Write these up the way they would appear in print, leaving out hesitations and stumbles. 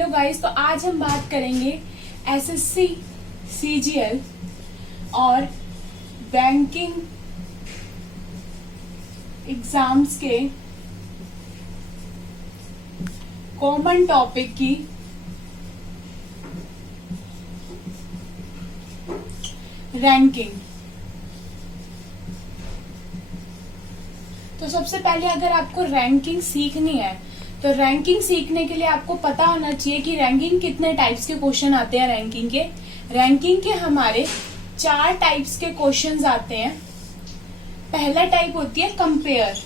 Hello guys, तो आज हम बात करेंगे एसएससी सीजीएल और बैंकिंग एग्जाम्स के कॉमन टॉपिक की रैंकिंग। तो सबसे पहले अगर आपको रैंकिंग सीखनी है तो रैंकिंग सीखने के लिए आपको पता होना चाहिए कि रैंकिंग कितने टाइप्स के क्वेश्चन आते हैं। रैंकिंग के हमारे 4 टाइप्स के क्वेश्चंस आते हैं। पहला टाइप होती है कंपेयर,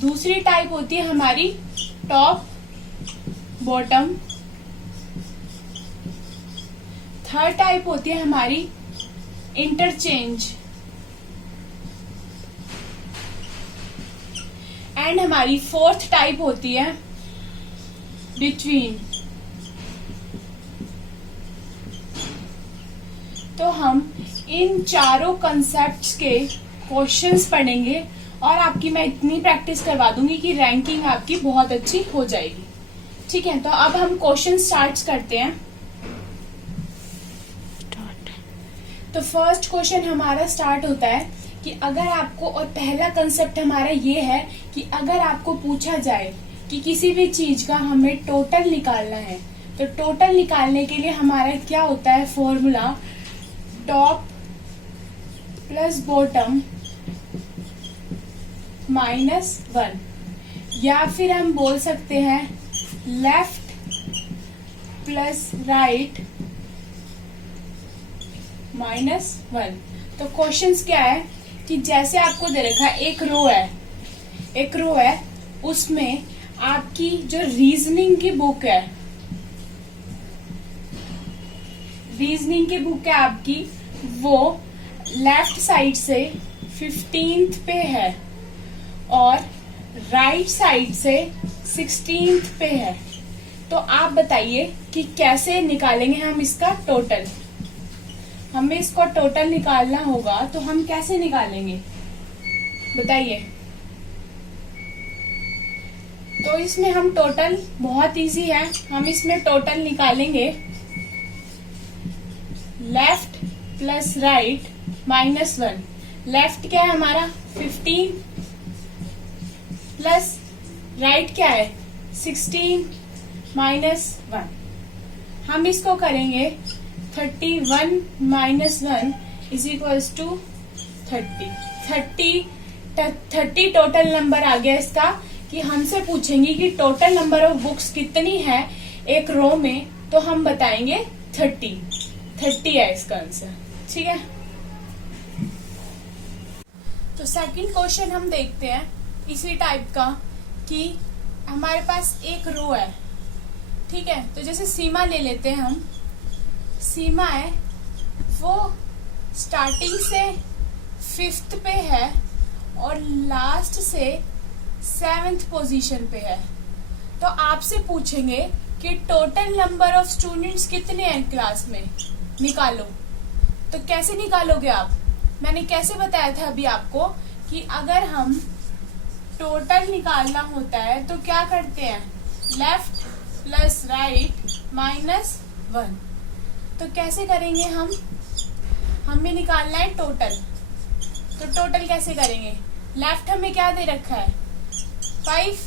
दूसरी टाइप होती है हमारी टॉप बॉटम, थर्ड टाइप होती है हमारी इंटरचेंज, एंड हमारी फोर्थ टाइप होती है बिटवीन। तो हम इन चारों कंसेप्ट्स के क्वेश्चंस पढ़ेंगे और आपकी मैं इतनी प्रैक्टिस करवा दूंगी कि रैंकिंग आपकी बहुत अच्छी हो जाएगी। ठीक है, तो अब हम क्वेश्चन स्टार्ट करते हैं। तो फर्स्ट क्वेश्चन हमारा स्टार्ट होता है कि अगर आपको, और पहला कंसेप्ट हमारा ये है कि अगर आपको पूछा जाए कि किसी भी चीज का हमें टोटल निकालना है तो टोटल निकालने के लिए हमारा क्या होता है फॉर्मूला, टॉप प्लस बॉटम -1, या फिर हम बोल सकते हैं लेफ्ट प्लस राइट -1। तो क्वेश्चंस क्या है कि जैसे आपको दे रखा है एक रो है उसमें आपकी जो रीजनिंग की बुक है आपकी, वो लेफ्ट साइड से 15th पे है और राइट साइड से 16th पे है। तो आप बताइए कि कैसे निकालेंगे हम इसका टोटल। हमें इसको टोटल निकालना होगा तो हम कैसे निकालेंगे बताइए। तो इसमें हम टोटल बहुत इजी है, हम इसमें टोटल निकालेंगे लेफ्ट प्लस राइट -1। लेफ्ट क्या है हमारा 15 प्लस राइट क्या है 16 -1। हम इसको करेंगे 31 -1 is equals to 30। 30 total number आ गया इसका कि हमसे पूछेंगे कि टोटल नंबर ऑफ बुक्स कितनी है एक रो में, तो हम बताएंगे 30 है इसका आंसर। ठीक है, तो सेकंड क्वेश्चन हम देखते हैं इसी टाइप का कि हमारे पास एक रो है। ठीक है, तो जैसे सीमा ले लेते हैं हम। सीमा है वो स्टार्टिंग से 5th पे है और लास्ट से 7th पोजीशन पे है। तो आपसे पूछेंगे कि टोटल नंबर ऑफ स्टूडेंट्स कितने हैं क्लास में, निकालो। तो कैसे निकालोगे आप, मैंने कैसे बताया था अभी आपको कि अगर हम टोटल निकालना होता है तो क्या करते हैं, लेफ्ट प्लस राइट -1। तो कैसे करेंगे हम, हमें निकालना है टोटल। तो टोटल कैसे करेंगे, लेफ्ट हमें क्या दे रखा है 5,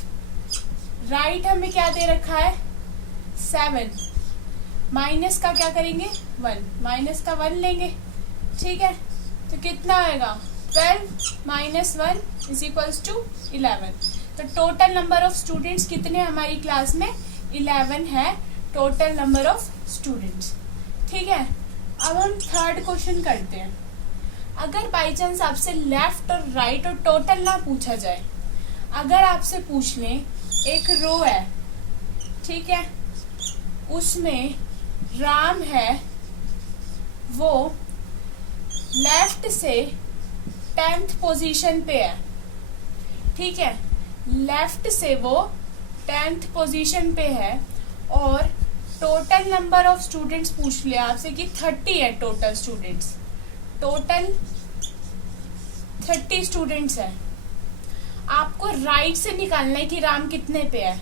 राइट हमें क्या दे रखा है 7, माइनस का क्या करेंगे 1, माइनस का 1 लेंगे। ठीक है, तो कितना आएगा 12 -1 इज इक्वल्स टू 11। तो टोटल नंबर ऑफ स्टूडेंट्स कितने हमारी क्लास में 11 है टोटल नंबर ऑफ स्टूडेंट्स। ठीक है, अब हम थर्ड क्वेश्चन करते हैं। अगर बाई चांस आपसे लेफ्ट और राइट और टोटल ना पूछा जाए, अगर आपसे पूछ लें एक रो है, ठीक है, उसमें राम है वो लेफ्ट से 10th पोजीशन पे है। ठीक है, लेफ्ट से वो 10th पोजीशन पे है और टोटल नंबर ऑफ स्टूडेंट्स पूछ लिया आपसे कि 30 है टोटल स्टूडेंट्स, टोटल 30 स्टूडेंट्स है। आपको राइट से निकालना है कि राम कितने पे है,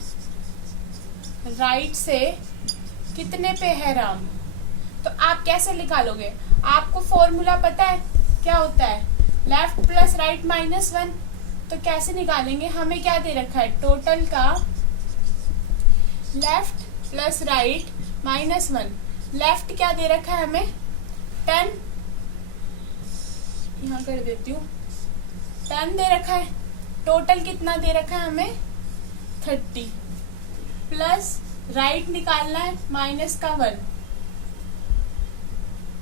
राइट से कितने पे है राम। तो आप कैसे निकालोगे, आपको फॉर्मूला पता है क्या होता है, left plus right minus one. तो कैसे निकालेंगे, हमें क्या दे रखा है, टोटल का left plus right minus one. Left क्या दे रखा है हमें 10, यहाँ कर देती हूँ, 10 दे रखा है। टोटल कितना दे रखा है हमें 30, प्लस राइट निकालना है माइनस का 1।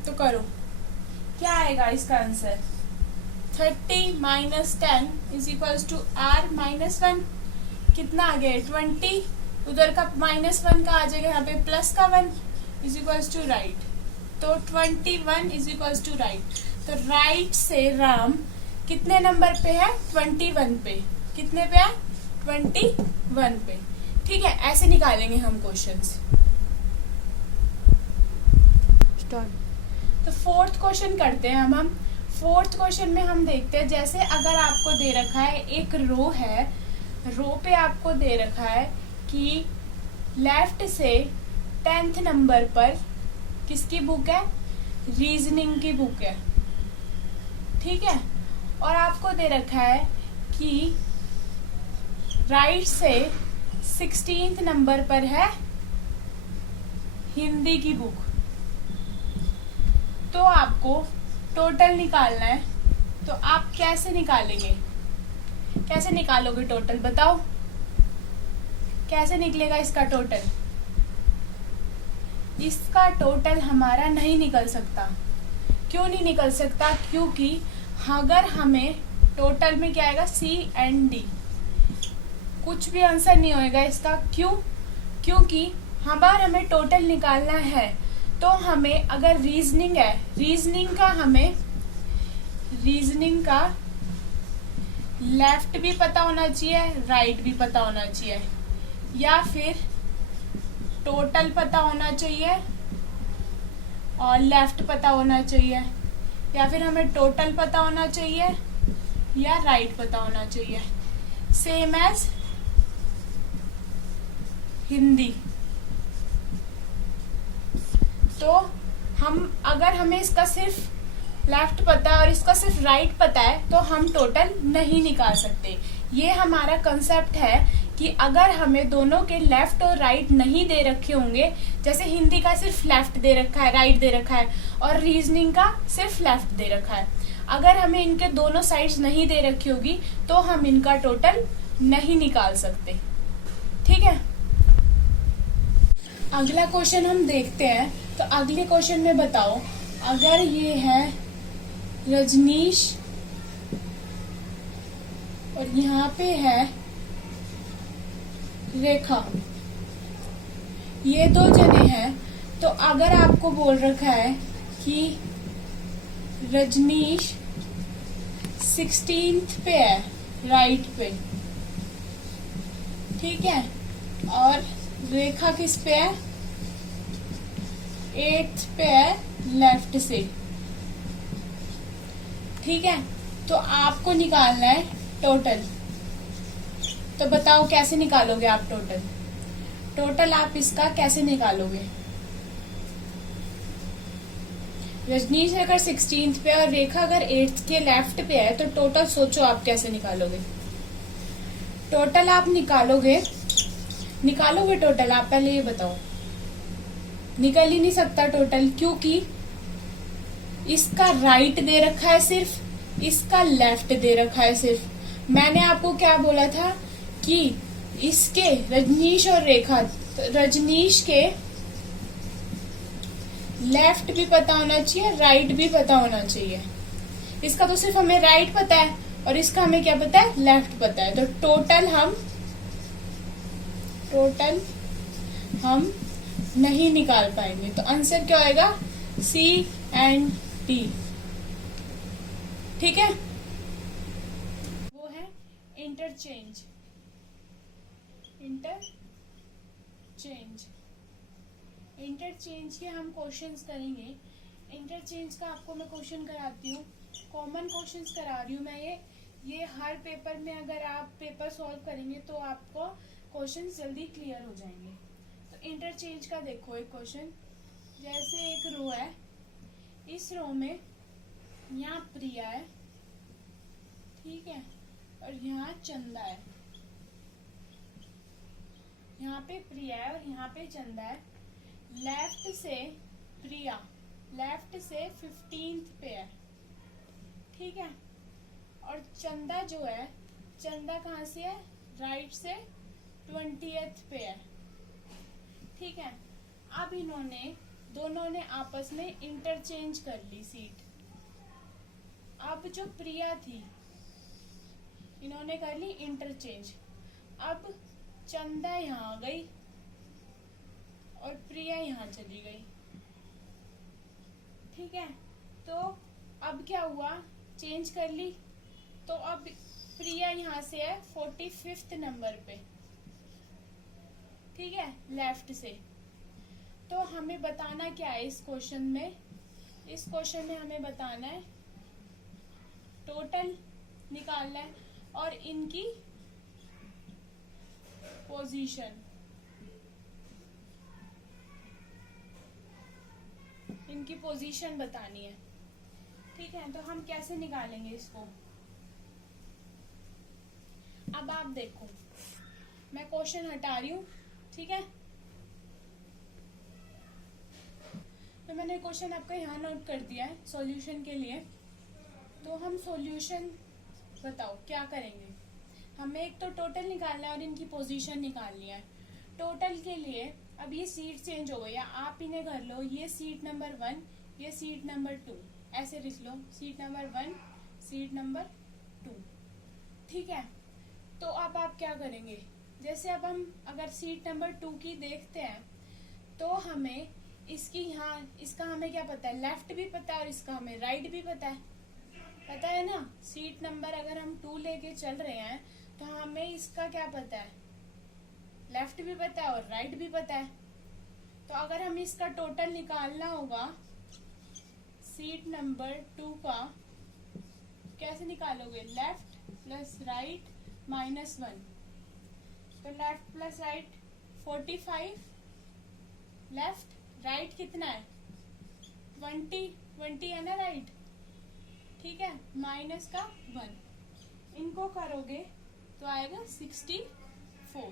तो करो, क्या आएगा इसका answer, 30 minus 10 is equals to r minus 1। कितना आ गया 20, उधर का माइनस 1 का आ जाएगा यहाँ पे प्लस का 1 इज इक्वल्स टू राइट। तो 21 इज इक्वल्स टू राइट। तो राइट से राम कितने नंबर पे है, 21 पे। कितने पे है, 21 पे। ठीक है, ऐसे निकालेंगे हम क्वेश्चंस। तो फोर्थ क्वेश्चन करते हैं हम। फोर्थ क्वेश्चन में हम देखते हैं, जैसे अगर आपको दे रखा है एक रो है, रो पे आपको दे रखा है कि लेफ्ट से 10th नंबर पर किसकी बुक है, रीजनिंग की बुक है। ठीक है, और आपको दे रखा है कि राइट से 16th नंबर पर है हिंदी की बुक। तो आपको टोटल निकालना है। तो आप कैसे निकालेंगे, कैसे निकालोगे टोटल, बताओ कैसे निकलेगा इसका टोटल। इसका टोटल हमारा नहीं निकल सकता। क्यों नहीं निकल सकता, क्योंकि अगर हमें टोटल में क्या आएगा, सी एंड डी, कुछ भी आंसर नहीं होएगा इसका। क्यों, क्योंकि हमें टोटल निकालना है। तो हमें अगर रीजनिंग है, रीजनिंग का लेफ्ट भी पता होना चाहिए, राइट भी पता होना चाहिए, या फिर टोटल पता होना चाहिए और लेफ्ट पता होना चाहिए, या फिर हमें टोटल पता होना चाहिए या राइट पता होना चाहिए। Same as Hindi. तो अगर हमें इसका सिर्फ लेफ्ट पता है और इसका सिर्फ राइट पता है तो हम टोटल नहीं निकाल सकते। ये हमारा कंसेप्ट है कि अगर हमें दोनों के लेफ्ट और राइट नहीं दे रखे होंगे, जैसे हिंदी का सिर्फ लेफ्ट दे रखा है, राइट दे रखा है, और रीजनिंग का सिर्फ लेफ्ट दे रखा है, अगर हमें इनके दोनों साइड्स नहीं दे रखी होगी तो हम इनका टोटल नहीं निकाल सकते। ठीक है, अगला क्वेश्चन हम देखते हैं। तो अगले क्वेश्चन में बताओ, अगर ये है रजनीश और यहाँ पे है रेखा, ये दो जने हैं, तो अगर आपको बोल रखा है कि रजनीश 16th पे है राइट पे, ठीक है, और रेखा किस पे है, 8th पे है लेफ्ट से। ठीक है, तो आपको निकालना है टोटल। तो बताओ कैसे निकालोगे आप टोटल, टोटल आप इसका कैसे निकालोगे। रजनीश अगर 16th पे और रेखा अगर 8th के लेफ्ट पे है, तो टोटल सोचो आप कैसे निकालोगे। टोटल आप निकालोगे टोटल, आप पहले ये बताओ। निकल ही नहीं सकता टोटल, क्योंकि इसका राइट दे रखा है सिर्फ, इसका लेफ्ट दे रखा है सिर्फ। मैंने आपको क्या बोला था कि इसके रजनीश और रेखा, रजनीश के लेफ्ट भी पता होना चाहिए, राइट भी पता होना चाहिए। इसका तो सिर्फ हमें राइट पता है और इसका हमें क्या पता है, लेफ्ट पता है। तो टोटल हम नहीं निकाल पाएंगे। तो आंसर क्या आएगा, सी एंड डी। ठीक है, वो है इंटरचेंज। इंटरचेंज के हम क्वेश्चंस करेंगे। इंटरचेंज का आपको मैं क्वेश्चन कराती हूँ, कॉमन क्वेश्चंस करा रही हूँ मैं ये, ये हर पेपर में अगर आप पेपर सॉल्व करेंगे तो आपको क्वेश्चन जल्दी क्लियर हो जाएंगे। तो इंटरचेंज का देखो एक क्वेश्चन, जैसे एक रो है, इस रो में यहाँ प्रिया है, ठीक है, और यहाँ चंदा है। यहाँ पे प्रिया है और यहाँ पे चंदा है। लेफ्ट से प्रिया लेफ्ट से 15th पे है, ठीक है, और चंदा जो है, चंदा कहाँ से है, राइट से 20th पे है, ठीक है। अब इन्होंने दोनों ने आपस में इंटरचेंज कर ली सीट। अब जो प्रिया थी, इन्होंने कर ली इंटरचेंज। अब चंदा यहाँ आ गई और प्रिया यहाँ चली गई, ठीक है। तो अब क्या हुआ, चेंज कर ली, तो अब प्रिया यहाँ से है 45th नंबर पे, ठीक है, लेफ्ट से। तो हमें बताना क्या है इस क्वेश्चन में, इस क्वेश्चन में हमें बताना है टोटल निकालना है और इनकी पोजीशन, इनकी पोजीशन बतानी है, ठीक है। तो हम कैसे निकालेंगे इसको, अब आप देखो, मैं क्वेश्चन हटा रही हूँ, ठीक है। तो मैंने क्वेश्चन आपका यहाँ नोट कर दिया है सॉल्यूशन के लिए। तो हम सॉल्यूशन बताओ क्या करेंगे, हमें एक तो टोटल निकालना है और इनकी पोजीशन निकालनी है। टोटल के लिए अब ये सीट चेंज हो गई है, आप इन्हें कर लो, ये सीट नंबर 1, ये सीट नंबर 2, ऐसे लिख लो, सीट नंबर 1, सीट नंबर 2, ठीक है। तो अब आप क्या करेंगे, जैसे अब हम अगर सीट नंबर 2 की देखते हैं तो हमें इसकी यहाँ, इसका हमें क्या पता है, लेफ्ट भी पता है और इसका हमें राइट भी पता है ना। सीट नंबर अगर हम 2 लेके चल रहे हैं तो हमें इसका क्या पता है, लेफ्ट भी पता है और राइट भी पता है। तो अगर हम इसका टोटल निकालना होगा सीट नंबर 2 का, कैसे निकालोगे, लेफ्ट प्लस राइट -1। तो left plus right 45, left, right कितना है 20 है ना राइट, ठीक है, माइनस का 1, इनको करोगे तो आएगा 64,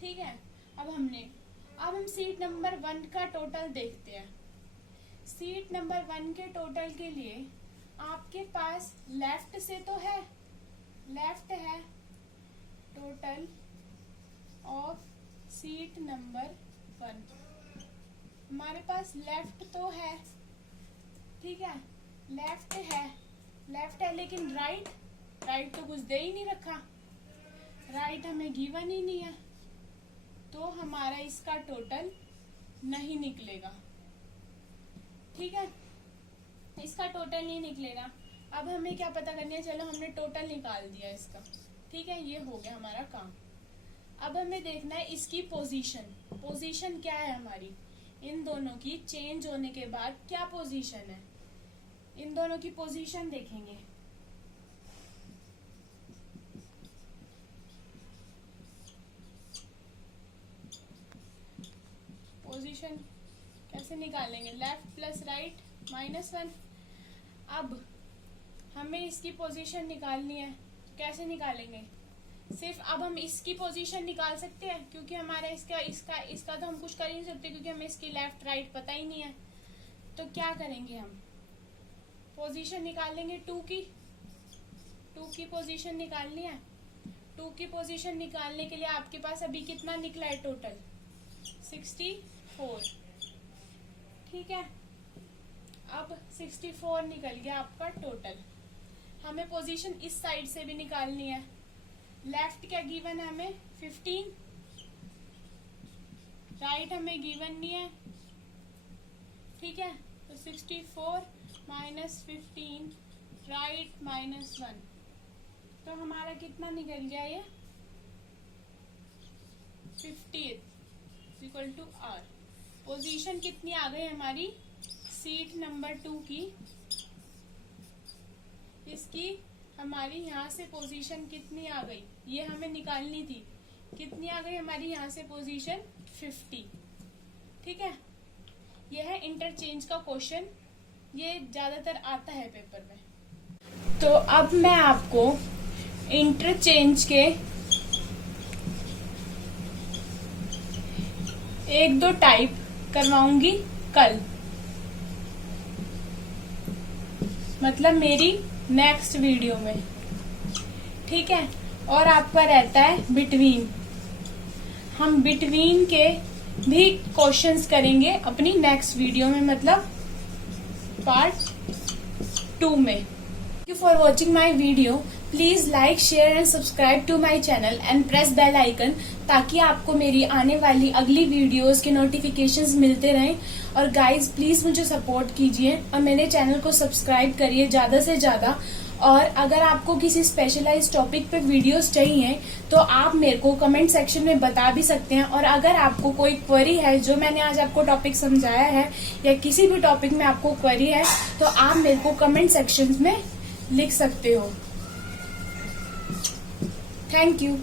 ठीक है। अब हम सीट नंबर 1 का टोटल देखते हैं। सीट नंबर 1 के टोटल के लिए आपके पास लेफ्ट से तो है, लेफ्ट है, टोटल ऑफ सीट नंबर 1, हमारे पास लेफ्ट तो है, ठीक है, लेफ्ट है, लेकिन राइट तो कुछ दे ही नहीं रखा, राइट हमें गिवन ही नहीं है, तो हमारा इसका टोटल नहीं निकलेगा, ठीक है, इसका टोटल नहीं निकलेगा। अब हमें क्या पता करनी है, चलो हमने टोटल निकाल दिया इसका, ठीक है, ये हो गया हमारा काम। अब हमें देखना है इसकी पोजीशन क्या है हमारी, इन दोनों की चेंज होने के बाद क्या पोजीशन है, इन दोनों की पोजीशन देखेंगे। पोजीशन कैसे निकालेंगे, लेफ्ट प्लस राइट -1। अब हमें इसकी पोजीशन निकालनी है, कैसे निकालेंगे, सिर्फ अब हम इसकी पोजीशन निकाल सकते हैं क्योंकि हमारा इसका तो हम कुछ कर ही नहीं सकते क्योंकि हमें इसकी लेफ्ट राइट पता ही नहीं है। तो क्या करेंगे, हम पोजीशन निकाल लेंगे 2 की पोजीशन निकालनी है। 2 की पोजीशन निकालने के लिए आपके पास अभी कितना निकला है टोटल, 64, ठीक है। अब 64 निकल गया आपका टोटल। हमें पोजीशन इस साइड से भी निकालनी है। लेफ्ट क्या गिवन है हमें 15, राइट हमें गिवन नहीं है, ठीक है। तो 64 -15 राइट -1, तो हमारा कितना निकल गया ये 50 इक्वल टू R। पोजीशन कितनी आ गई हमारी सीट नंबर 2 की, इसकी हमारी यहाँ से पोजीशन कितनी आ गई, ये हमें निकालनी थी। कितनी आ गई हमारी यहाँ से पोजीशन? 50। ठीक है, यह है इंटरचेंज का क्वेश्चन, ये ज्यादातर आता है पेपर में। तो अब मैं आपको इंटरचेंज के 1-2 टाइप करवाऊंगी कल, मतलब मेरी नेक्स्ट वीडियो में। ठीक है, और आपका रहता है बिटवीन। हम बिटवीन के भी क्वेश्चंस करेंगे अपनी नेक्स्ट वीडियो में, मतलब पार्ट 2 में। Thank you for watching my video. Please like, share and subscribe to my channel and press bell icon, ताकि आपको मेरी आने वाली अगली वीडियोस के नोटिफिकेशंस मिलते रहें। और गाइज प्लीज मुझे सपोर्ट कीजिए और मेरे चैनल को सब्सक्राइब करिए ज्यादा से ज्यादा। और अगर आपको किसी स्पेशलाइज्ड टॉपिक पे वीडियोस चाहिए तो आप मेरे को कमेंट सेक्शन में बता भी सकते हैं। और अगर आपको कोई क्वेरी है, जो मैंने आज आपको टॉपिक समझाया है या किसी भी टॉपिक में आपको क्वेरी है, तो आप मेरे को कमेंट सेक्शन में लिख सकते हो। Thank you.